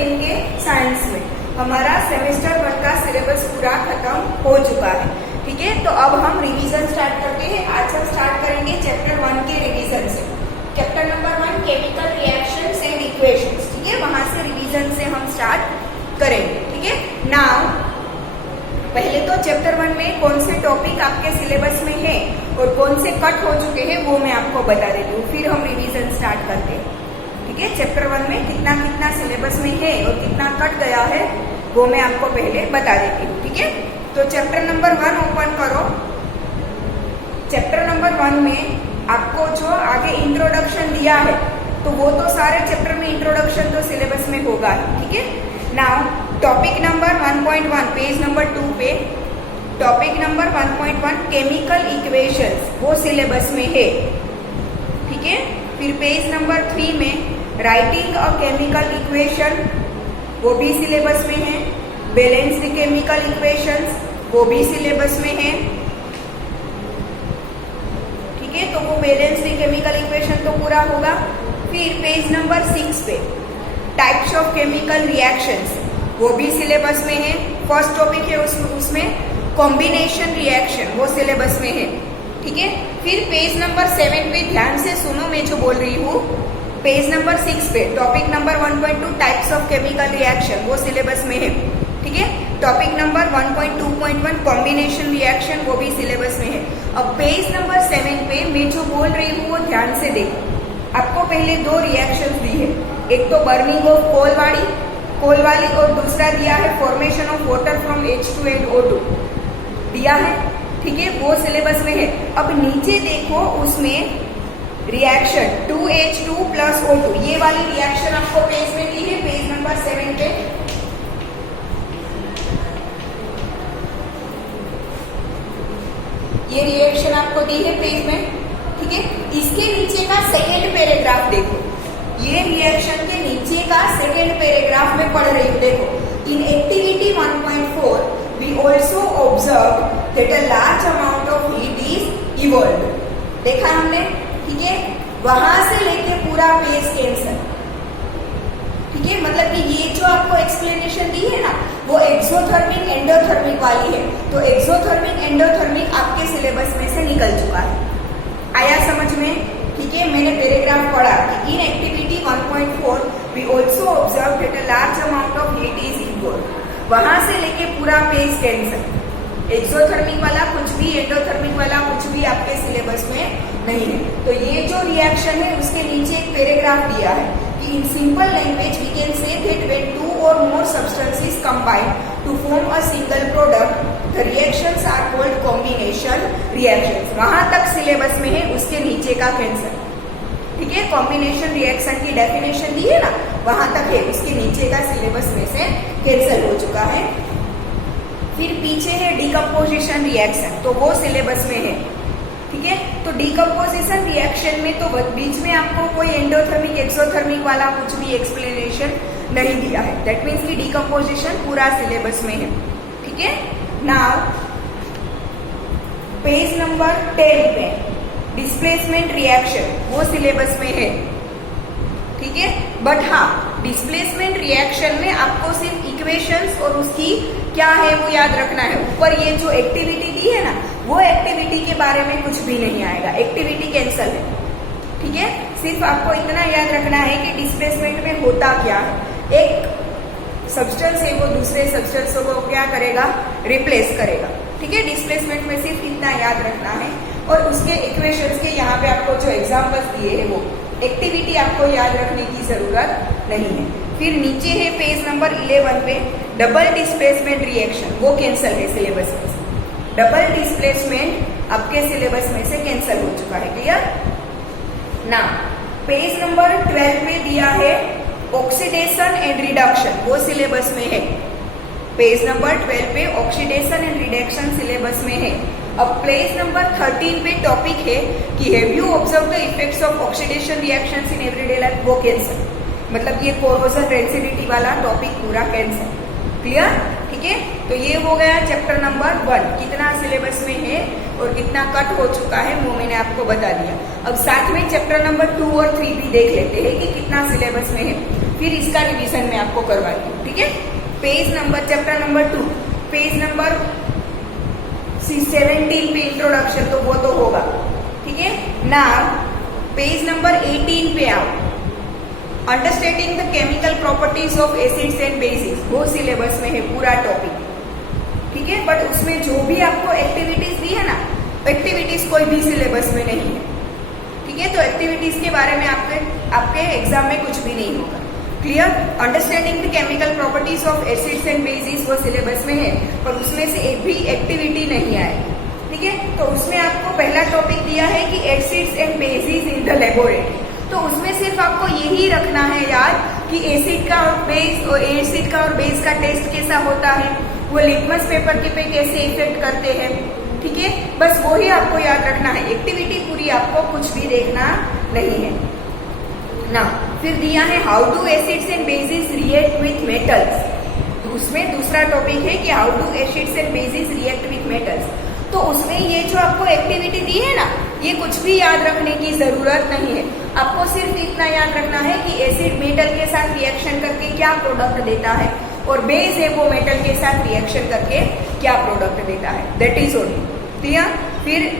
10 के साइंस में हमारा सेमेस्टर 1 का सिलेबस पूरा खत्म हो चुका है। ठीक है, तो अब हम रिवीजन स्टार्ट करते हैं। आज हम स्टार्ट करेंगे चैप्टर 1 के रिवीजन से। Chapter number 1 chemical reactions and equations. ठीक है, वहां से रिवीजन से हम स्टार्ट करेंगे। ठीक है, नाउ पहले तो चैप्टर 1 में कौन से टॉपिक आपके सिलेबस में है और कौन से कट हो चुके हैं वो मैं आपको बता देती हूँ, फिर हम रिवीजन स्टार्ट करते हैं। ठीक है, चैप्टर 1 में कितना कितना सिलेबस में है और कितना कट गया है वो मैं आपको पहले बता देती हूँ। ठीक है, तो चैप्टर नंबर 1 ओपन करो। चैप्टर नंबर 1 में आपको जो आगे इंट्रोडक्शन दिया है तो वो तो सारे चैप्टर में इंट्रोडक्शन तो सिलेबस में होगा। ठीक है, now topic number 1.1 page number 2 पे टॉपिक नंबर 1.1 केमिकल इक्वेशंस वो सिलेबस में है। ठीक है, फिर पेज नंबर 3 में राइटिंग अ केमिकल इक्वेशन वो भी सिलेबस में है। बैलेंस्ड केमिकल इक्वेशंस वो भी सिलेबस में है। ठीक है, तो वो बैलेंस्ड केमिकल इक्वेशन तो पूरा होगा। फिर पेज नंबर 6 पे टाइप्स ऑफ केमिकल रिएक्शंस वो भी सिलेबस में है। फर्स्ट टॉपिक है उसमें कॉम्बिनेशन रिएक्शन वो सिलेबस में है। ठीक है, फिर पेज नंबर 7 पे ध्यान से सुनो मैं जो बोल रही हूँ। पेज नंबर 6 पे topic number 1.2 types of chemical reaction वो सिलेबस में है। ठीक है, टॉपिक नंबर 1.2.1 कॉम्बिनेशन रिएक्शन वो भी सिलेबस में है। अब पेज नंबर 7 पे मैं जो बोल रही हूँ वो ध्यान से देखो। आपको पहले 2 रिएक्शन दी है, एक तो बर्निंग ऑफ कोल वाली और दूसरा दिया है formation of water from H2 and O2 दिया है। ठीक है, वो सिलेबस में है। अब नीचे देखो उसमें रिएक्शन 2H2 प्लस O2 ये वाली रिएक्शन आपको पेज में दी है, पेज नंबर 7 पे। ये रिएक्शन आपको दी है पेज में। ठीक है, इसके नीचे का सेकेंड पैराग्राफ देखो। ये रिएक्शन के नीचे का सेकेंड पैराग्राफ में पढ़ रही हूँ। देखो, in activity 1.4 we also observe that a large amount of heat is evolve. देखा हमने। ठीक है, वहां से लेके पूरा पेज कैंसर। ठीक है, मतलब कि ये जो आपको एक्सप्लेनेशन दी है ना वो एक्सोथर्मिक एंडोथर्मिक वाली है। तो एक्सोथर्मिक एंडोथर्मिक आपके सिलेबस में से निकल चुका है। आया समझ में? ठीक है, मैंने पैराग्राफ पढ़ा कि in activity 1.4 we also observe that a large amount of heat is evolve. वहां से लेके पूरा पेज कैंसर। एक्सोथर्मिक वाला कुछ भी, एंडोथर्मिक वाला कुछ भी आपके सिलेबस में नहीं है। तो ये जो रिएक्शन है उसके नीचे एक पैराग्राफ दिया है कि in simple language we can say that when 2 or more substances combine to form a single product the reactions are called combination reactions। वहां तक सिलेबस में है, उसके नीचे का कैंसर। ठीक है, कॉम्बिनेशन रिएक्शन की डेफिनेशन दी है ना वहां तक है, उसके नीचे का सिलेबस में से कैंसिल हो चुका है। फिर पीछे है डिकम्पोजिशन रिएक्शन, तो वो सिलेबस में है। ठीक है, तो डिकम्पोजिशन रिएक्शन में तो बीच में आपको कोई एंडोथर्मिक एक्सोथर्मिक वाला कुछ भी एक्सप्लेनेशन नहीं दिया है। दैट मीन्स कि डिकम्पोजिशन पूरा सिलेबस में है। ठीक है, नाउ पेज नंबर 10 पे डिस्प्लेसमेंट रिएक्शन वो सिलेबस में है। ठीक है, बट हाँ डिस्प्लेसमेंट रिएक्शन में आपको सिर्फ इक्वेशंस और उसकी क्या है वो याद रखना है। ऊपर ये जो एक्टिविटी दी है ना वो एक्टिविटी के बारे में कुछ भी नहीं आएगा, एक्टिविटी कैंसल है। ठीक है, सिर्फ आपको इतना याद रखना है कि डिस्प्लेसमेंट में होता क्या है। एक सब्सटेंस है वो दूसरे सब्सटेंस को क्या करेगा, रिप्लेस करेगा। ठीक है, डिस्प्लेसमेंट में सिर्फ इतना याद रखना है और उसके इक्वेशंस के यहाँ पे आपको जो एग्जाम्पल्स दिए हैं वो एक्टिविटी आपको याद रखने की जरूरत नहीं है। फिर नीचे है पेज नंबर 11 पे डबल डिस्प्लेसमेंट रिएक्शन वो कैंसल है सिलेबस में से। डबल डिस्प्लेसमेंट आपके सिलेबस में से कैंसल हो चुका है। क्लियर ना? पेज नंबर 12 पे दिया है ऑक्सीडेशन एंड रिडक्शन वो सिलेबस में है। पेज नंबर 12 पे ऑक्सीडेशन एंड रिडक्शन सिलेबस में है। अब पेज नंबर 13 पे टॉपिक है कि have you observe the effects of oxidation reactions in everyday life वो कैंसल। मतलब ये कोरोजन रेसिडिटी वाला टॉपिक पूरा कैंसल। क्लियर? ठीक है, तो ये हो गया चैप्टर नंबर 1 कितना सिलेबस में है और कितना कट हो चुका है वो मैंने आपको बता दिया। अब साथ में चैप्टर नंबर 2 और 3 भी देख लेते हैं कि कितना सिलेबस में है। फिर इसका रिवीजन मैं आपको करवाती हूँ, ठीक है। Page number chapter number 2 page number 17 पे इंट्रोडक्शन, तो वो तो होगा, ठीक है। नाउ पेज नंबर 18 पे आओ, understanding the chemical properties of acids and bases, वो सिलेबस में है पूरा टॉपिक, ठीक है। बट उसमें जो भी आपको एक्टिविटीज दी है ना, एक्टिविटीज कोई भी सिलेबस में नहीं है, ठीक है। तो एक्टिविटीज के बारे में आपके एग्जाम में कुछ भी नहीं होगा, clear. Understanding the chemical properties of acids and bases वो सिलेबस में है, पर उसमें से एक भी एक्टिविटी नहीं आएगी, ठीक है। तो उसमें आपको पहला टॉपिक दिया है कि acids and bases in the laboratory, तो उसमें सिर्फ आपको यही रखना है यार कि एसिड का और बेस का टेस्ट कैसा होता है, वो लिटमस पेपर के पे कैसे इफेक्ट करते हैं, ठीक है। बस वो ही आपको याद रखना है, एक्टिविटी पूरी आपको कुछ भी देखना नहीं है ना। फिर दिया है how do acids and bases react with metals, तो उसमें दूसरा टॉपिक है कि how do acids and bases react with metals. तो उसमें ये जो आपको एक्टिविटी दी है ना, ये कुछ भी याद रखने की जरूरत नहीं है, आपको सिर्फ इतना याद रखना है कि एसिड मेटल के साथ रिएक्शन करके क्या प्रोडक्ट देता है, और बेस है वो मेटल के साथ रिएक्शन करके क्या प्रोडक्ट देता है, दैट इज ऑल, क्लियर। फिर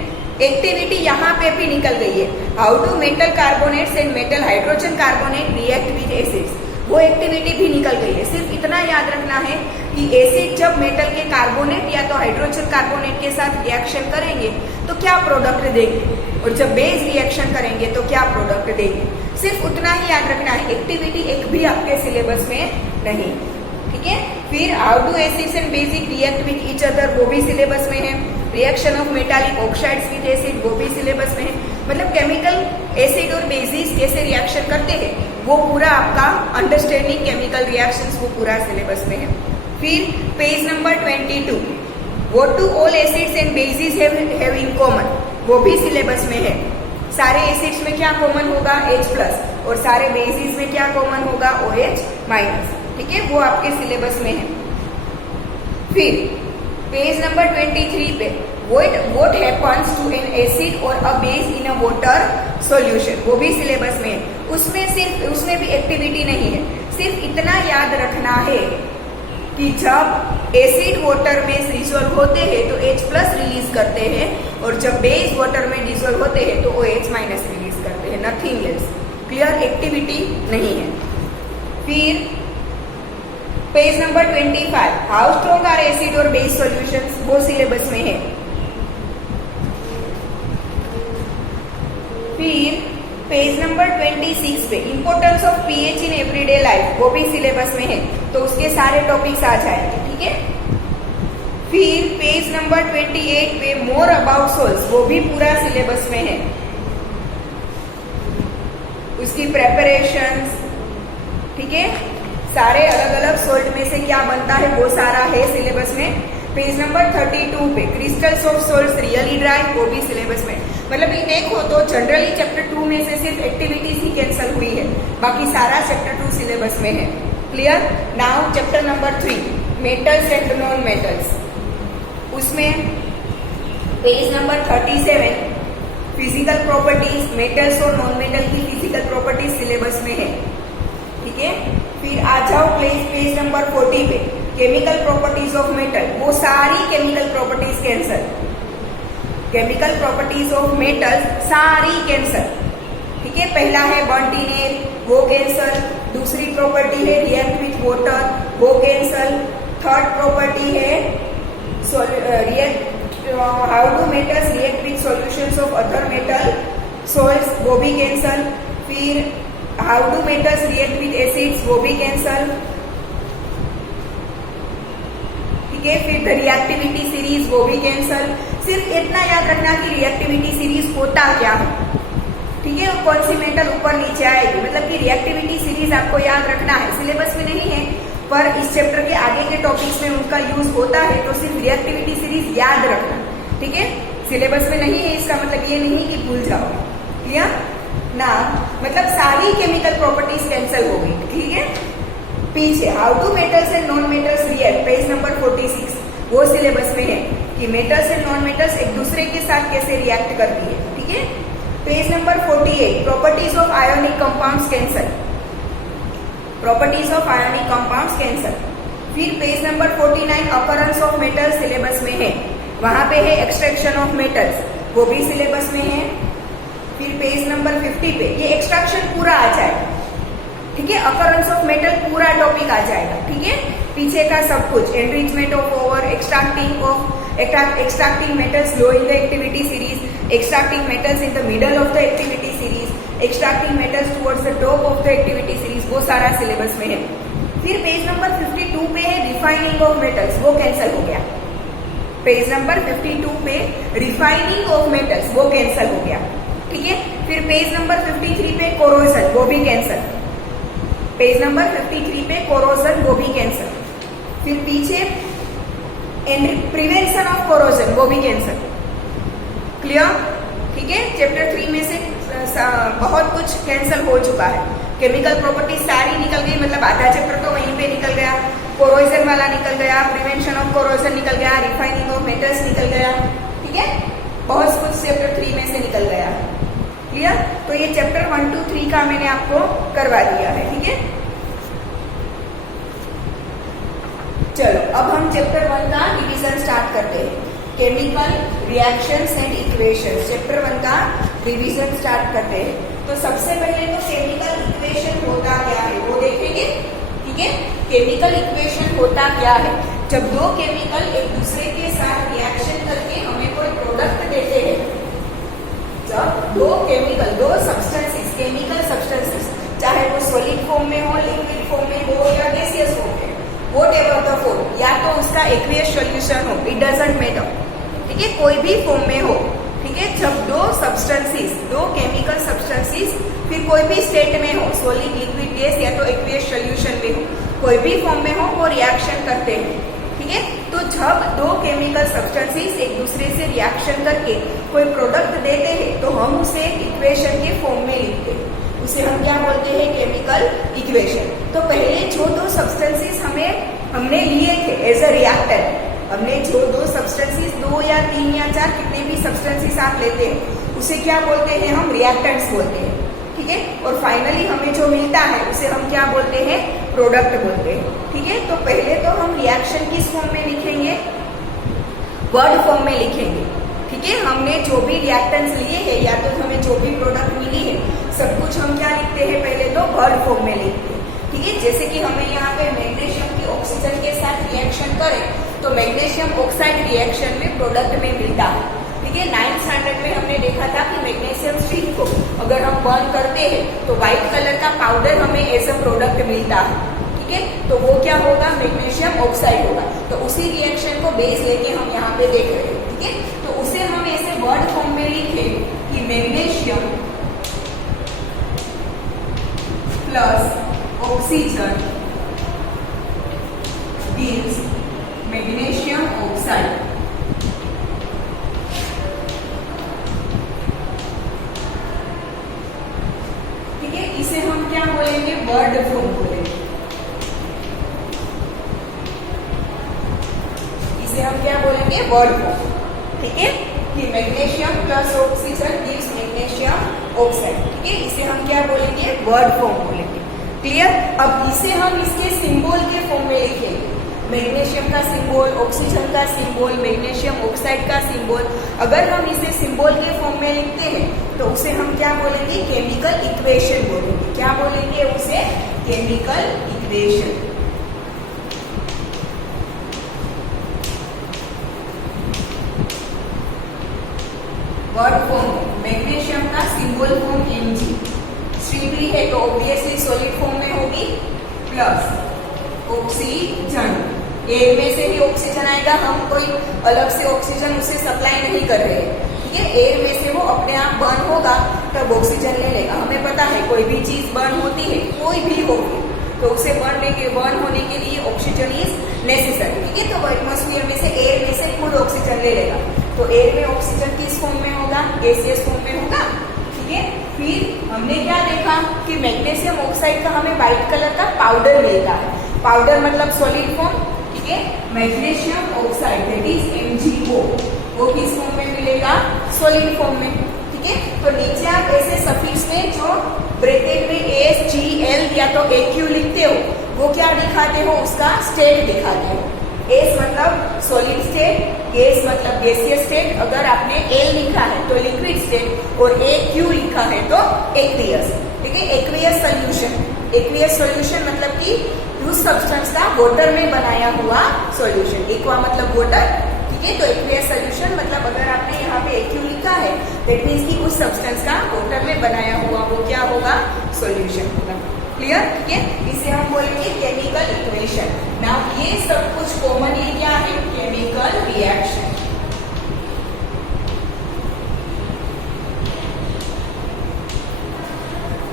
एक्टिविटी यहाँ पे भी निकल गई है, how do metal carbonates and metal hydrogen carbonate react with acids, वो एक्टिविटी भी निकल गई है। सिर्फ इतना याद रखना है कि एसिड जब मेटल के कार्बोनेट या तो हाइड्रोजन कार्बोनेट के साथ रिएक्शन करेंगे तो क्या प्रोडक्ट देंगे, और जब बेस रिएक्शन करेंगे तो क्या प्रोडक्ट देंगे, सिर्फ उतना ही याद रखना है, एक्टिविटी एक भी आपके सिलेबस में नहीं, ठीक है। फिर how do acids and basic react with each other, वो भी सिलेबस में है। Reaction of metallic oxides with acid, वो भी सिलेबस में है। मतलब केमिकल एसिड और बेसिस कैसे रिएक्शन करते हैं वो पूरा आपका अंडरस्टैंडिंग केमिकल रिएक्शंस, वो पूरा सिलेबस में है। फिर page number 22 what do all acids and bases have in common, वो भी सिलेबस में है। सारे एसिड्स में क्या कॉमन होगा, H+, और सारे बेसिस में क्या कॉमन होगा, OH-, ठीक है, वो आपके सिलेबस में है। फिर पेज नंबर 23 पे what happens to an acid or a base in a water solution, वो भी सिलेबस में है। उसमें भी एक्टिविटी नहीं है, सिर्फ इतना याद रखना है कि जब एसिड वाटर में डिसॉल्व होते हैं तो H+ रिलीज करते हैं, और जब बेस वाटर में डिसॉल्व होते हैं तो OH- रिलीज करते हैं, नथिंग एल्स, क्लियर। एक्टिविटी नहीं है। फिर page number 25 how strong are acid और बेस सॉल्यूशंस, वो सिलेबस में है। फिर पेज नंबर 26 पे importance of pH in everyday life, वो भी सिलेबस में है, तो उसके सारे टॉपिक्स आ जाएंगे, ठीक है। फिर पेज नंबर 28 पे मोर अबाउट सोल्स, वो भी पूरा सिलेबस में है, उसकी प्रेपरेशंस, ठीक है, सारे अलग अलग सोल्ट में से क्या बनता है वो सारा है सिलेबस में। पेज नंबर 32 पे crystals of salts really dry, वो भी सिलेबस में। मतलब ये देखो तो जनरली चैप्टर 2 में से सिर्फ एक्टिविटीज ही कैंसिल हुई है, बाकी सारा चैप्टर 2 सिलेबस में है, clear. Now chapter number 3 metals and non metals, उसमें page number 37 physical properties, metals और नॉन मेटल की फिजिकल प्रॉपर्टीज सिलेबस में है, ठीक है। फिर आ जाओ पेज नंबर 40 पे केमिकल प्रॉपर्टीज ऑफ मेटल, वो सारी chemical properties cancer, chemical properties of metals सारी कैंसर, ठीक है। पहला है बर्न्ट इन एयर, वो कैंसर। दूसरी प्रॉपर्टी है रिएक्ट विथ वाटर, वो कैंसर। थर्ड प्रॉपर्टी है how do metals react with solutions of other metal salts, वो भी कैंसर। फिर how do metals react with acids, वो भी कैंसर, ठीक है। फिर द रिएक्टिविटी सीरीज, वो भी कैंसर। सिर्फ इतना याद रखना कि रिएक्टिविटी सीरीज होता क्या है, ठीक है, और कौन सी मेटल ऊपर नीचे आएगी, मतलब कि रिएक्टिविटी सीरीज आपको याद रखना है। सिलेबस में नहीं है, पर इस चैप्टर के आगे के टॉपिक्स में उनका यूज होता है, तो सिर्फ रिएक्टिविटी सीरीज याद रखना, ठीक है। सिलेबस में नहीं है इसका मतलब ये नहीं कि भूल जाओ, क्लियर ना। मतलब सारी केमिकल प्रॉपर्टीज कैंसिल हो गई, ठीक है। पीछे how do metals and non metals react, page number 46, वो सिलेबस में है कि मेटल्स एंड नॉन मेटल्स एक दूसरे के साथ कैसे रिएक्ट करती है, ठीक है। Page number 48 properties of ionic compounds cancer, properties of ionic compounds cancel. फिर page number 49 occurrence of metal syllabus में है, वहां पे है एक्सट्रैक्शन ऑफ मेटल्स, वो भी सिलेबस में है। फिर पेज नंबर 50 पे ये एक्सट्रैक्शन पूरा आ जाएगा, ठीक है, अकरेंस ऑफ मेटल पूरा टॉपिक आ जाएगा, ठीक है। पीछे का सब कुछ enrichment of over, extracting metals low in the activity series, extracting metals in the middle of the activity series, extracting metals towards the top of the activity series, वो सारा सिलेबस में है। फिर पेज नंबर 52 पे है refining of metals, वो cancel हो गया। पेज नंबर 52 पे रिफाइनिंग ऑफ मेटल्स वो कैंसिल हो गया, ठीक है। फिर पेज नंबर 53 पे कोरोजन, वो भी कैंसिल। पेज नंबर 53 पे कोरोजन, वो भी कैंसिल। फिर पीछे प्रिवेंशन ऑफ कोरोजन, वो भी कैंसिल। क्लियर, ठीक है। चैप्टर 3 में से बहुत कुछ कैंसिल हो चुका है। केमिकल प्रॉपर्टीज सारी निकल गई, मतलब आधा चैप्टर तो वहीं पे निकल गया। कोरोजन वाला निकल गया, प्रिवेंशन ऑफ कोरोजन निकल गया, रिफाइनिंग ऑफ मेटल्स निकल गया, ठीक है। बहुत कुछ चैप्टर 3 में से निकल गया। क्लियर, तो ये चैप्टर 1 to 3 का मैंने आपको करवा दिया है, ठीक है। चलो अब हम चैप्टर 1 का रिवीजन स्टार्ट करते हैं। Chemical reactions and equations, chapter 1 का रिवीजन स्टार्ट करते हैं। तो सबसे पहले तो केमिकल इक्वेशन होता क्या है वो देखेंगे, ठीक है। केमिकल इक्वेशन होता क्या है? जब दो केमिकल एक दूसरे के साथ रिएक्शन करके हमें कोई प्रोडक्ट देते हैं, जब दो केमिकल, दो सब्सटेंसेस, केमिकल सब्सटेंसेस, चाहे वो सॉलिड फॉर्म में हो, लिक्विड फॉर्म में हो या गैसियस फॉर्म में, व्हाटएवर द फॉर्म, या तो उसका एक्वियस सॉल्यूशन हो, इट डजंट मैटर, ठीक है, कोई भी फॉर्म में हो, ठीक है। जब दो सब्सटेंसेस, दो केमिकल सब्सटेंसेस फिर कोई भी स्टेट में हो, सॉलिड, लिक्विड, गैस या तो एक्वियस सॉल्यूशन में हो, कोई भी फॉर्म में हो, वो रिएक्शन करते हैं, ठीक है। तो जब दो केमिकल सब्सटेंसेस एक दूसरे से रिएक्शन करके कोई प्रोडक्ट देते हैं तो हम उसे इक्वेशन के फॉर्म में लिखते हैं, उसे हम क्या बोलते हैं? Chemical equation. तो पहले जो दो सब्सटेंसेस हमने लिए थे एज अ रिएक्टेंट, हमने जो दो सब्सटेंसेस, 2 या 3 या 4 कितने भी सब्सटेंसेस आप लेते हैं, उसे क्या बोलते हैं? हम रिएक्टेंट्स बोलते हैं, ठीक है। और फाइनली हमें जो मिलता है उसे हम क्या बोलते हैं? प्रोडक्ट बोलते हैं, ठीक है। तो पहले तो हम रिएक्शन किस फॉर्म में लिखेंगे? वर्ड फॉर्म में लिखेंगे, ठीक है। हमने जो भी रिएक्टेंट्स लिए हैं या तो हमें जो भी प्रोडक्ट मिली है, सब कुछ हम क्या लिखते हैं? पहले तो वर्ड फॉर्म में लिखते हैं, ठीक है। जैसे कि हमें यहाँ पे मैग्नीशियम की ऑक्सीजन के साथ रिएक्शन करें तो मैग्नीशियम ऑक्साइड रिएक्शन में प्रोडक्ट में मिलता है, ठीक है। 9th स्टैंडर्ड में हमने देखा था कि मैग्नीशियम स्ट्रिंग को अगर हम बर्न करते हैं तो व्हाइट कलर का पाउडर हमें एज अ प्रोडक्ट मिलता है, ठीक है। तो वो क्या होगा? मैग्नीशियम ऑक्साइड होगा। तो उसी रिएक्शन को बेस लेके हम यहाँ पे देख रहे हैं, ठीक है। तो उसे हम ऐसे वर्ड फॉर्म में लिखे कि magnesium plus oxygen gives magnesium oxide, ठीक है। इसे हम क्या बोलेंगे? वर्ड फॉर्म बोलेंगे। इसे हम क्या बोलेंगे? वर्ड फॉर्म, ठीक है। कि magnesium plus oxygen gives magnesium oxide, ठीक है। इसे हम क्या बोलेंगे? वर्ड फॉर्म बोलेंगे। क्लियर। अब इसे हम इसके सिंबल के फॉर्म में लिखेंगे। मैग्नीशियम का सिंबल, ऑक्सीजन का सिंबल, मैग्नीशियम ऑक्साइड का सिंबल, अगर हम इसे सिंबल के फॉर्म में लिखते हैं तो उसे हम क्या बोलेंगे? केमिकल इक्वेशन बोलेंगे। क्या बोलेंगे उसे? Chemical equation. Word form, magnesium का सिंबल फॉर्म Mg, स्ट्रिंगली है तो ऑब्वियसली सॉलिड फॉर्म में होगी, प्लस ऑक्सीजन, एयर में से ही ऑक्सीजन आएगा, हम कोई अलग से ऑक्सीजन उसे सप्लाई नहीं कर रहे हैं, ठीक है। एयर में से वो अपने आप बर्न होगा तब ऑक्सीजन ले लेगा। हमें पता है कोई भी चीज बर्न होती है, कोई भी होगी, तो उसे बर्न होने के लिए ऑक्सीजन इज नेसेसरी, ठीक है। तो एटमॉस्फेयर में से, एयर में से खुद ऑक्सीजन ले लेगा। तो एयर में ऑक्सीजन किस फॉर्म में होगा? गैसियस फॉर्म में होगा, ठीक है। फिर हमने क्या देखा कि मैग्नीशियम ऑक्साइड का हमें व्हाइट कलर का पाउडर मिलता है। पाउडर मतलब सॉलिड फॉर्म, ठीक है। Magnesium oxide that is MgO, वो किस फॉर्म में मिलेगा? सॉलिड फॉर्म में, ठीक है। तो नीचे आप ऐसे सफिक्स में जो ब्रैकेट में AsGL या तो AQ लिखते लिखते हो वो क्या दिखाते हो, उसका स्टेट दिखाते हो। एस मतलब सॉलिड स्टेट, गैस मतलब गैसीय स्टेट। अगर आपने एल लिखा है तो लिक्विड स्टेट और ए क्यू लिखा है तो एक्वियस। ठीक है, एक्वियस सोल्यूशन। एक्वियस सोल्यूशन मतलब कि उस सब्सटेंस का वाटर में बनाया हुआ सोल्यूशन। एक्वा मतलब वाटर। ठीक है, तो एक्वियस सोल्यूशन मतलब अगर आपने यहाँ पे एक्यू लिखा है दैट मीन्स कि उस सब्सटेंस का वाटर में बनाया हुआ वो क्या होगा, सोल्यूशन होगा। क्लियर? ठीक है, इसे हम बोलेंगे केमिकल इक्वेशन। नाउ ये सब कुछ कॉमनली क्या है, केमिकल रिएक्शन।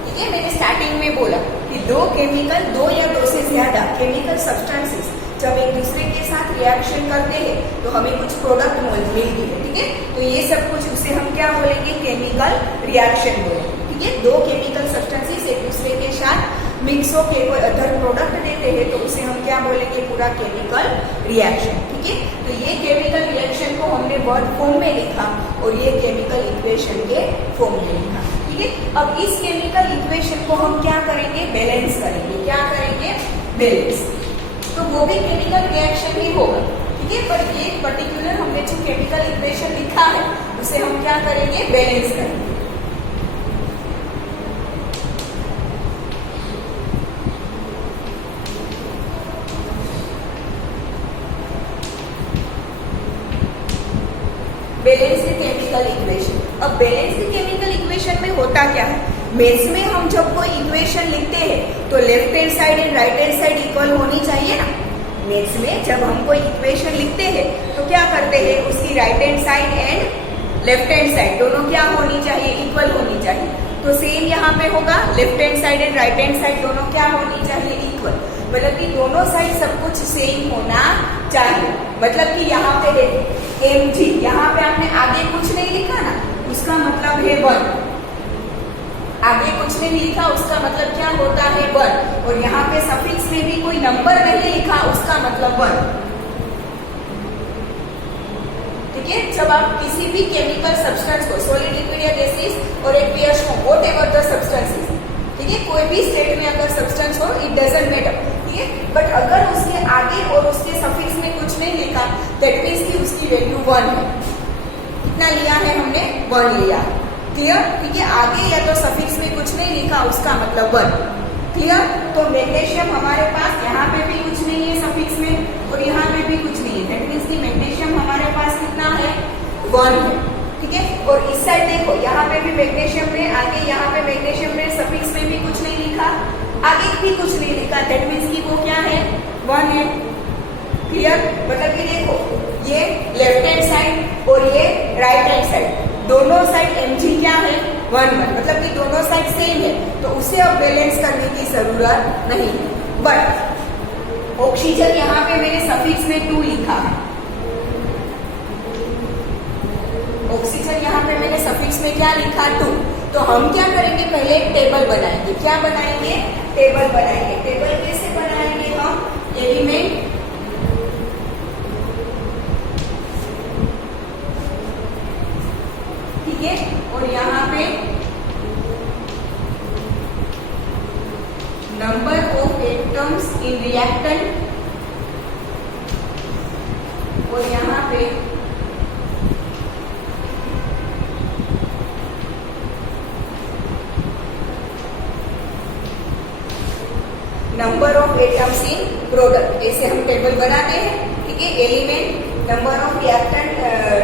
ठीक है, मैंने स्टार्टिंग में बोला कि दो या दो से ज्यादा केमिकल सब्सटेंसेस जब एक दूसरे के साथ रिएक्शन करते हैं तो हमें कुछ प्रोडक्ट मिलती है। ठीक है, तो ये सब कुछ उसे हम क्या बोलेंगे, केमिकल रिएक्शन बोलेंगे। ठीक है, दो केमिकल सब्सटेंसेस एक दूसरे के साथ मिक्स होकर कोई अदर प्रोडक्ट देते हैं तो उसे हम क्या बोलेंगे, पूरा केमिकल रिएक्शन। ठीक है, तो ये केमिकल रिएक्शन को हमने वर्ड फॉर्म में लिखा और ये केमिकल इक्वेशन के फॉर्म में लिखा। ठीक है, अब इस केमिकल इक्वेशन को हम क्या करेंगे, बैलेंस करेंगे। क्या करेंगे, बैलेंस। तो वो भी केमिकल रिएक्शन ही होगा। ठीक है, पर ये पर्टिकुलर हमने जो केमिकल इक्वेशन लिखा है उसे हम क्या करेंगे, बैलेंस करेंगे। Balanced chemical equation. अब बैलेंस्ड केमिकल इक्वेशन में होता क्या है, मैथ्स में हम जब कोई इक्वेशन लिखते हैं तो left hand side and right hand side equal होनी चाहिए ना। मैथ्स में जब हम कोई इक्वेशन लिखते हैं तो क्या करते हैं, उसकी right hand side and left hand side दोनों क्या होनी चाहिए, इक्वल होनी चाहिए। तो सेम यहाँ पे होगा, left hand side and right hand side दोनों क्या होनी चाहिए, इक्वल। मतलब कि दोनों साइड सब कुछ सेम होना चाहिए। मतलब कि यहाँ पे देखो mg, यहाँ पे आपने आगे कुछ नहीं लिखा ना, उसका मतलब है 1। आगे कुछ नहीं लिखा उसका मतलब क्या होता है, 1। और यहाँ पे सफिक्स में भी कोई नंबर नहीं लिखा उसका मतलब 1। ठीक है, जब आप किसी भी केमिकल सब्सटेंस को, सॉलिड, लिक्विड या गैसेस और एक्वियस को, व्हाटएवर द सब्सटेंसेस, ठीक है, कोई भी स्टेट में अगर सब्सटेंस हो इट डजंट मैटर। ठीक है, बट अगर उसके आगे और उसके सफिक्स में कुछ नहीं लिखा दैट मीन्स कि उसकी वैल्यू 1 है। कितना लिया है हमने, 1 लिया। क्लियर? ठीक है, आगे या तो सफिक्स में कुछ नहीं लिखा उसका मतलब 1। क्लियर? तो मैग्नीशियम हमारे पास यहाँ पे भी कुछ नहीं है सफिक्स में और यहाँ पे भी कुछ नहीं है, दैट मीन्स कि मैग्नीशियम हमारे पास कितना है, 1 है। ठीक है, और इस साइड देखो यहाँ पे भी मैग्नीशियम में, आगे यहाँ पे मैग्नीशियम में सफिक्स में भी कुछ नहीं लिखा, आगे भी कुछ नहीं लिखा, दैट मीन्स कि वो क्या है, 1 है। क्लियर? मतलब कि देखो ये लेफ्ट हैंड साइड और ये राइट हैंड साइड, दोनों साइड mg क्या है, 1 1। मतलब कि दोनों साइड सेम है तो उसे अब बैलेंस करने की जरूरत नहीं है। बट ऑक्सीजन यहाँ पे मैंने सफिक्स में 2 लिखा है। ऑक्सीजन यहाँ पे मैंने सफिक्स में क्या लिखा, 2। तो हम क्या करेंगे, पहले एक टेबल बनाएंगे। क्या बनाएंगे, टेबल बनाएंगे। टेबल कैसे बनाएंगे हम, एलिमेंट ठीक है, और यहाँ पे number of atoms in reactant और यहाँ पे number of atoms in product. ऐसे हम टेबल बनाते हैं। ठीक है, element, number of reactant,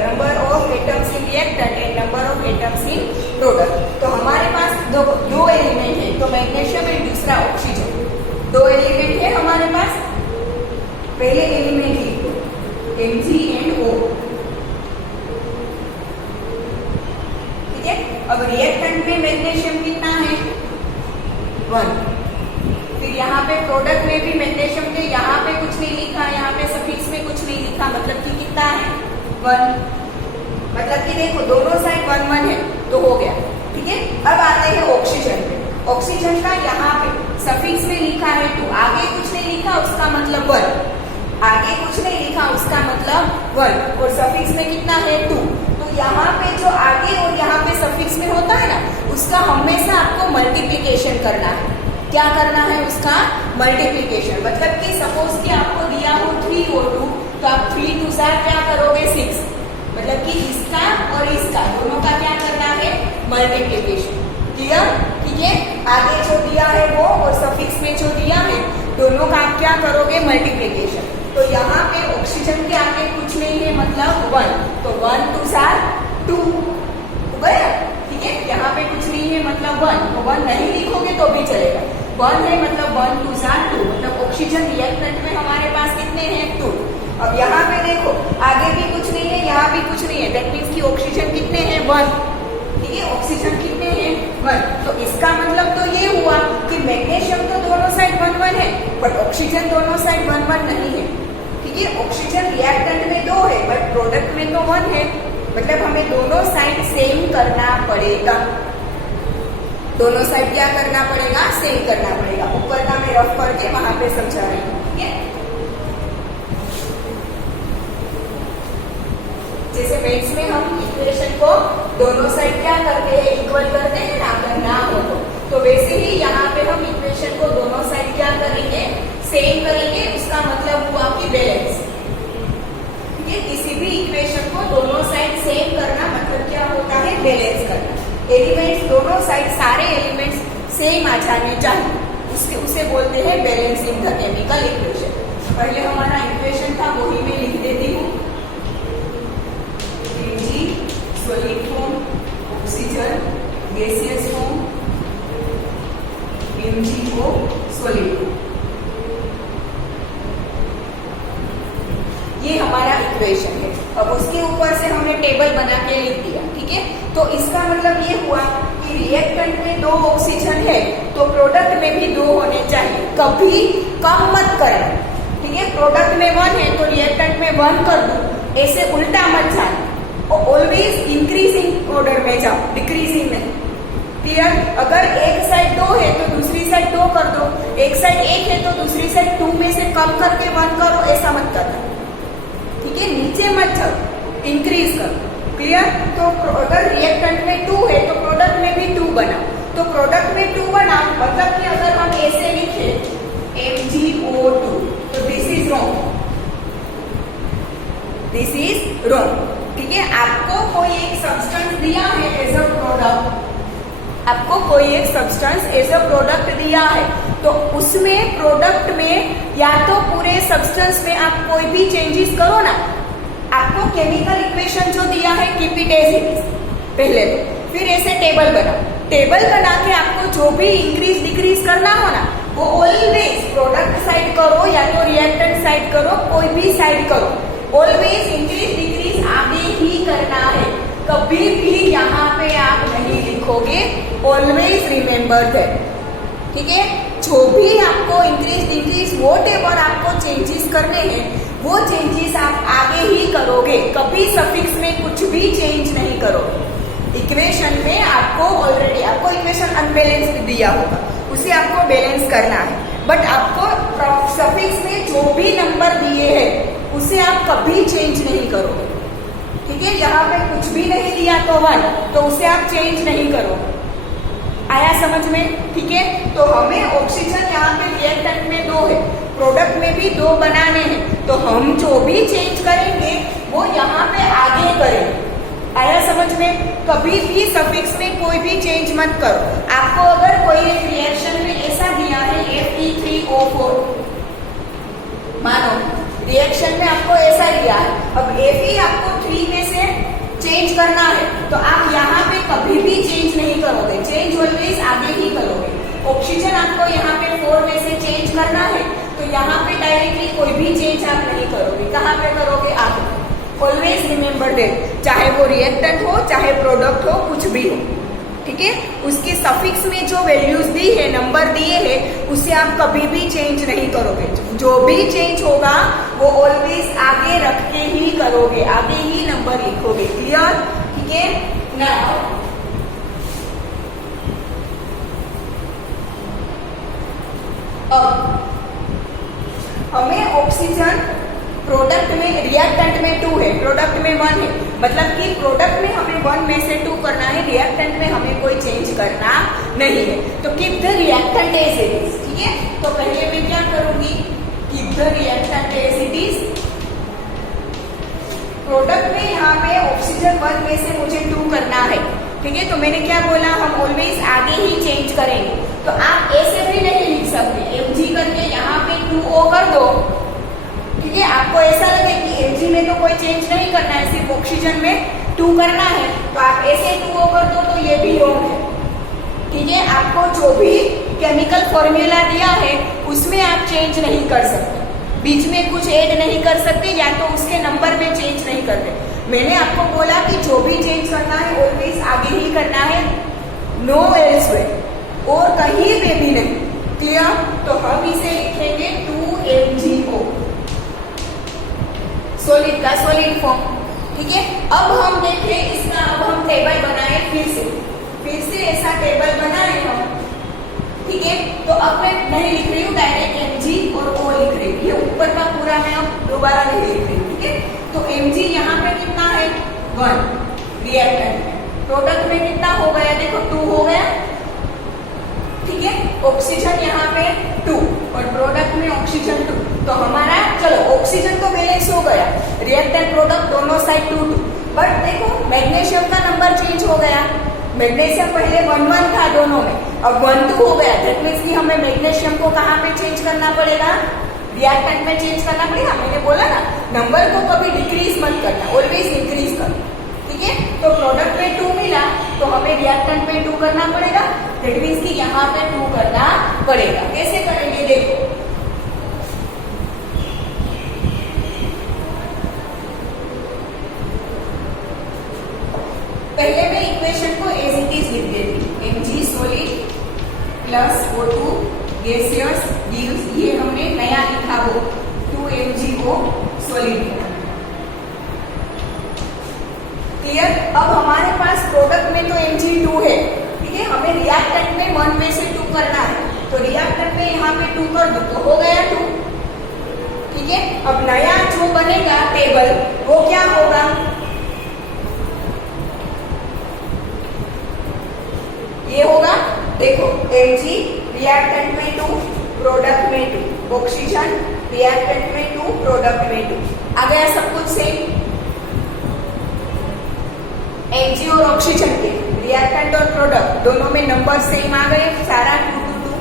number of atoms in reactant and number of atoms in product. तो हमारे पास दो एलिमेंट है, तो मैग्नीशियम एंड दूसरा ऑक्सीजन। 2 एलिमेंट है हमारे पास। पहले एलिमेंट लिखो Mg एंड O। ठीक है, अब रिएक्टेंट में मैग्नीशियम कितना है, 1। फिर यहाँ पे प्रोडक्ट में भी मैग्नीशियम के यहाँ पे कुछ नहीं लिखा, यहाँ पे सफिक्स में कुछ नहीं लिखा, मतलब कि कितना है, 1। मतलब कि देखो दोनों साइड 1 1 है तो हो गया। ठीक है, अब आते हैं ऑक्सीजन पे। ऑक्सीजन का यहाँ पे सफिक्स में लिखा है 2, आगे कुछ नहीं लिखा उसका मतलब 1। आगे कुछ नहीं लिखा उसका मतलब 1 और सफिक्स में कितना है, 2। तो यहाँ पे जो आगे और यहाँ पे सफिक्स में होता है ना, उसका हमेशा आपको मल्टीप्लिकेशन करना है। क्या करना है, उसका मल्टी सार क्या करोगे 6, मतलब कि इसका और इसका दोनों का क्या करना है मल्टीप्लीकेशन। क्लियर? ठीक है, आगे जो दिया है वो और सफिक्स में जो दिया है दोनों का आप क्या करोगे मल्टीप्लीकेशन। तो यहाँ पे ऑक्सीजन के आगे कुछ नहीं है मतलब 1, तो 1 2 सार 2 गया। ठीक है, यहाँ पे कुछ नहीं है मतलब 1, तो 1 नहीं लिखोगे तो भी चलेगा। 1 है मतलब 1 2 सार 2, मतलब ऑक्सीजन रिएक्टेंट में हमारे पास कितने हैं 2। अब यहाँ पे देखो आगे भी कुछ नहीं है, यहाँ भी कुछ नहीं है, दैट मीन्स की ऑक्सीजन कितने हैं 1। ठीक है, ऑक्सीजन कितने हैं 1, तो इसका मतलब तो ये हुआ कि मैग्नीशियम तो दोनों साइड 1 1 है, बट ऑक्सीजन दोनों साइड 1 1 नहीं है। ठीक है, ऑक्सीजन रिएक्टेंट में 2 है बट प्रोडक्ट में तो 1 है, मतलब हमें दोनों साइड सेम करना पड़ेगा। दोनों साइड क्या करना पड़ेगा सेम करना पड़ेगा। ऊपर का मैं रफ करके वहां पे समझा रही हूँ। ठीक है, जैसे मैथ्स में हम इक्वेशन को दोनों साइड क्या करते हैं इक्वल करते हैं ना, अगर ना हो तो वैसे ही यहाँ पे हम इक्वेशन को दोनों साइड क्या करेंगे सेम करेंगे। उसका मतलब हुआ कि बैलेंस। ठीक है, किसी भी इक्वेशन को दोनों साइड सेम करना मतलब क्या होता है बैलेंस करना। एलिमेंट्स दोनों साइड सारे एलिमेंट्स सेम आ जाने चाहिए, उसे बोलते हैं बैलेंसिंग द केमिकल इक्वेशन। पहले हमारा इक्वेशन था वही मैं लिख देती हूँ, solid form oxygen gaseous form MgO solid form, ये हमारा इक्वेशन है। अब उसके ऊपर से हमने टेबल बना के लिख दिया। ठीक है, तो इसका मतलब ये हुआ कि रिएक्टेंट में 2 ऑक्सीजन है तो प्रोडक्ट में भी 2 होने चाहिए, कभी कम मत करना। ठीक है, प्रोडक्ट में 1 है तो रिएक्टेंट में 1 कर दो, ऐसे उल्टा मत जाना, ऑलवेज इंक्रीजिंग ऑर्डर में जाओ, डिक्रीजिंग नहीं। क्लियर? अगर एक साइड 2 है तो दूसरी साइड 2 कर दो, एक साइड 1 है तो दूसरी साइड 2 में से कम करके 1 करो, ऐसा मत करना। ठीक है, नीचे मत जाओ, इंक्रीज करो। क्लियर? तो अगर रिएक्टेंट में 2 है तो प्रोडक्ट में भी 2 बनाओ, तो प्रोडक्ट में 2 बनाओ मतलब कि अगर हम ऐसे लिखे MgO2 तो this is wrong, this is wrong. ठीक है, आपको कोई एक सब्सटेंस दिया है एज अ प्रोडक्ट, आपको कोई एक सब्सटेंस एज अ प्रोडक्ट दिया है तो उसमें प्रोडक्ट में या तो पूरे सब्सटेंस में आप कोई भी चेंजेस करो ना। आपको केमिकल इक्वेशन जो दिया है keep it as it is पहले, तो फिर ऐसे टेबल बनाओ। टेबल बना के आपको जो भी इंक्रीज डिक्रीज करना हो ना वो ऑलवेज प्रोडक्ट साइड करो या तो रिएक्टेंट साइड करो, कोई भी साइड करो, ऑलवेज इंक्रीज डिक्रीज आगे ही करना है। कभी भी यहाँ पे आप नहीं लिखोगे, ऑलवेज रिमेम्बर दैट। ठीक है, जो भी आपको इंक्रीज डिक्रीज वॉट एवर आपको चेंजेस करने हैं वो चेंजेस आप आगे ही करोगे, कभी सफिक्स में कुछ भी चेंज नहीं करोगे। इक्वेशन में आपको ऑलरेडी आपको इक्वेशन अनबैलेंस्ड दिया होगा, उसे आपको बैलेंस करना है, बट आपको सफिक्स में जो भी नंबर दिए हैं उसे आप कभी चेंज नहीं करोगे। ठीक है, यहाँ पे कुछ भी नहीं दिया तो 1, तो उसे आप चेंज नहीं करोगे। आया समझ में? ठीक है, तो हमें ऑक्सीजन यहाँ पे रिएक्टेंट में 2 है, प्रोडक्ट में भी 2 बनाने हैं, तो हम जो भी चेंज करेंगे वो यहाँ पे आगे करेंगे। आया समझ में? कभी भी सफिक्स में कोई भी चेंज मत करो। आपको अगर कोई एक रिएक्शन में ऐसा दिया है Fe3O4, मानो रिएक्शन में आपको ऐसा दिया है, अब Fe आपको 3 में से चेंज करना है तो आप यहाँ पे कभी भी चेंज नहीं करोगे, चेंज ऑलवेज आगे ही करोगे। ऑक्सीजन आपको यहाँ पे 4 में से चेंज करना है तो यहाँ पे डायरेक्टली कोई भी चेंज आप नहीं करोगे, कहाँ पे करोगे आगे। ऑलवेज रिमेम्बर दैट, चाहे वो रिएक्टेंट हो चाहे प्रोडक्ट हो कुछ भी हो। ठीक है, उसके सफिक्स में जो वैल्यूज दी है, नंबर दिए हैं, उसे आप कभी भी चेंज नहीं करोगे। जो भी चेंज होगा वो ऑलवेज आगे रख के ही करोगे, आगे ही नंबर लिखोगे। क्लियर? ठीक है ना? अब हमें ऑक्सीजन प्रोडक्ट में रिएक्टेंट में 2 है, प्रोडक्ट में 1 है, मतलब कि प्रोडक्ट में हमें 1 में से 2 करना है, रिएक्टेंट में हमें कोई चेंज करना नहीं है। तो keep the reactant as it is. ठीक है, तो पहले मैं क्या करूंगी, keep the reactant as it is, product में यहाँ पे ऑक्सीजन 1 में से मुझे 2 करना है, ठीक है। तो मैंने क्या बोला, हम ऑलवेज आगे ही चेंज करेंगे। तो आप ऐसे भी नहीं लिख सकते, Mg करके यहाँ पे 2O कर दो, ठीक है। आपको ऐसा लगे कि Mg में तो कोई चेंज नहीं करना है, सिर्फ ऑक्सीजन में 2 करना है, तो आप ऐसे 2O कर दो, तो ये भी रॉन्ग है, ठीक है। आपको जो भी केमिकल फॉर्मूला दिया है उसमें आप चेंज नहीं कर सकते, बीच में कुछ ऐड नहीं कर सकते, या तो उसके नंबर में चेंज नहीं करते। मैंने आपको बोला कि जो भी चेंज करना है ऑलवेज आगे ही करना है, नो एल्सवेयर, और कहीं पे भी नहीं। क्लियर? तो हम इसे लिखेंगे 2MgO, सॉलिड का सॉलिड फॉर्म, ठीक है। अब हम देखें इसका, अब हम टेबल बनाए फिर से ऐसा टेबल बनाए हम, ठीक है। तो अब मैं नहीं लिख रही हूँ, डायरेक्ट Mg और O लिख रही हूँ, ये ऊपर का पूरा मैं अब दोबारा नहीं लिख रही हूँ, ठीक है। तो Mg यहाँ पे कितना है 1 रिएक्टेंट में, प्रोडक्ट में कितना हो गया, देखो 2 हो गया, ठीक है। ऑक्सीजन यहाँ पे 2 और प्रोडक्ट में ऑक्सीजन 2, तो हमारा चलो ऑक्सीजन तो बैलेंस हो गया, रिएक्टेंट प्रोडक्ट दोनों साइड 2-2, बट देखो मैग्नीशियम का नंबर चेंज हो गया। मैग्नीशियम पहले 1-1 था दोनों में, अब 1-2 हो गया। दैट मीन्स कि हमें मैग्नीशियम को कहाँ पे चेंज करना पड़ेगा, रिएक्टेंट में चेंज करना पड़ेगा। मैंने बोला ना, नंबर को कभी डिक्रीज मत करना, ऑलवेज इंक्रीज करो, ठीक है। तो प्रोडक्ट में 2 मिला, तो हमें रिएक्टेंट में 2 करना पड़ेगा। दैट मीन्स कि यहाँ पे 2 करना पड़ेगा। कैसे करेंगे देखो, पहले मैं इक्वेशन को एज इट इज लिख देती हूँ, Mg solid plus O2 gaseous gives, ये हमने नया लिखा वो 2MgO सॉलिड। क्लियर? अब हमारे पास प्रोडक्ट में तो Mg2 है, ठीक है। हमें रिएक्टेंट में 1 में से 2 करना है, तो रिएक्टेंट में यहाँ पे 2 कर दो, तो हो गया 2, ठीक है। अब नया जो बनेगा टेबल वो क्या होगा, ये होगा, देखो Mg रिएक्टेंट में 2, प्रोडक्ट में 2, ऑक्सीजन रिएक्टेंट में 2, प्रोडक्ट में 2, आ गया सब कुछ सेम। Mg और ऑक्सीजन के रिएक्टेंट और प्रोडक्ट दोनों में नंबर सेम आ गए, सारा 2-2-2।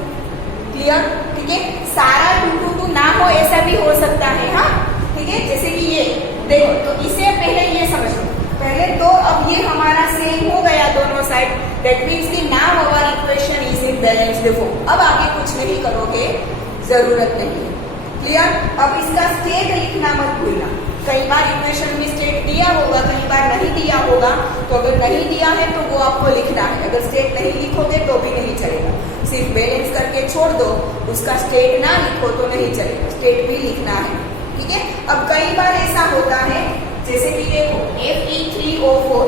क्लियर? ठीक है। सारा 2-2-2 ना हो ऐसा भी हो सकता है, हाँ, ठीक है। जैसे कि ये देखो, तो इसे पहले ये समझ लो, पहले तो अब ये हमारा सेम हो गया दोनों साइड, दैट मीन्स कि now our equation is in balanced form. अब आगे कुछ नहीं करोगे, जरूरत नहीं है। क्लियर? अब इसका स्टेट लिखना मत भूलना, कई बार इक्वेशन में स्टेट दिया होगा, कई बार नहीं दिया होगा, तो अगर नहीं दिया है तो वो आपको लिखना है, अगर स्टेट नहीं लिखोगे तो भी नहीं चलेगा। सिर्फ बैलेंस करके छोड़ दो, उसका स्टेट ना लिखो तो नहीं चलेगा, स्टेट भी लिखना है, ठीक है। अब कई बार ऐसा होता है, जैसे कि देखो Fe3O4,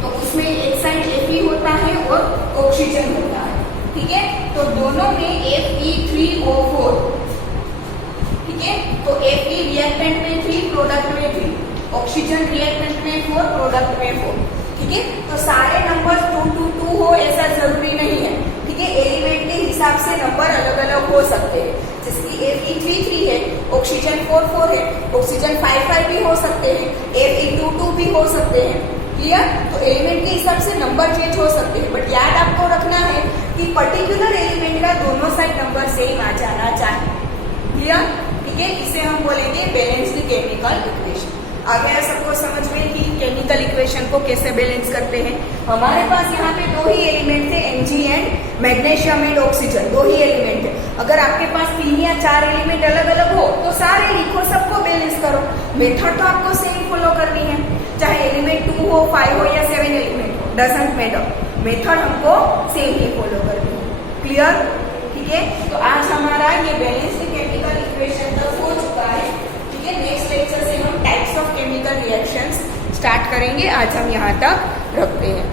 तो उसमें एक साइड Fe होता है और ऑक्सीजन होता है, ठीक है। तो दोनों में Fe3O4, ठीक है। तो Fe रिएक्टेंट में 3, प्रोडक्ट में 3, ऑक्सीजन रिएक्टेंट में 4, प्रोडक्ट में 4, ठीक है। तो सारे नंबर 2-2-2 हो ऐसा जरूरी नहीं है, ठीक है। एलिमेंट के हिसाब से नंबर अलग अलग हो सकते हैं, जैसे कि Fe3-3 है, ऑक्सीजन 4-4 है, ऑक्सीजन 5-5 भी हो सकते हैं, Fe2-2 भी हो सकते हैं। क्लियर? तो एलिमेंट के हिसाब से नंबर चेंज हो सकते हैं, बट याद आपको रखना है कि पर्टिकुलर एलिमेंट का दोनों साइड नंबर सेम आ जाना चाहिए। क्लियर? ठीक है। इसे हम बोलेंगे बैलेंस्ड केमिकल इक्वेशन। आ गया सबको समझ में कि केमिकल इक्वेशन को कैसे बैलेंस करते हैं। हमारे पास यहाँ पे 2 ही एलिमेंट थे, Mg and magnesium and oxygen, 2 he element है। अगर आपके पास 3 या 4 एलिमेंट अलग अलग हो तो सारे लिखो, सबको बैलेंस करो। मेथड तो आपको सेम फॉलो करनी है, चाहे एलिमेंट 2 हो, 5 हो या 7 एलिमेंट हो, डजंट मैटर, मेथड हमको सेम ही फॉलो करनी है। क्लियर? ठीक है। तो आज हमारा ये बैलेंस्ड केमिकल इक्वेशन तक हो चुका है, ठीक है। नेक्स्ट लेक्चर से हम types of chemical reactions start करेंगे। आज हम यहाँ तक रखते हैं।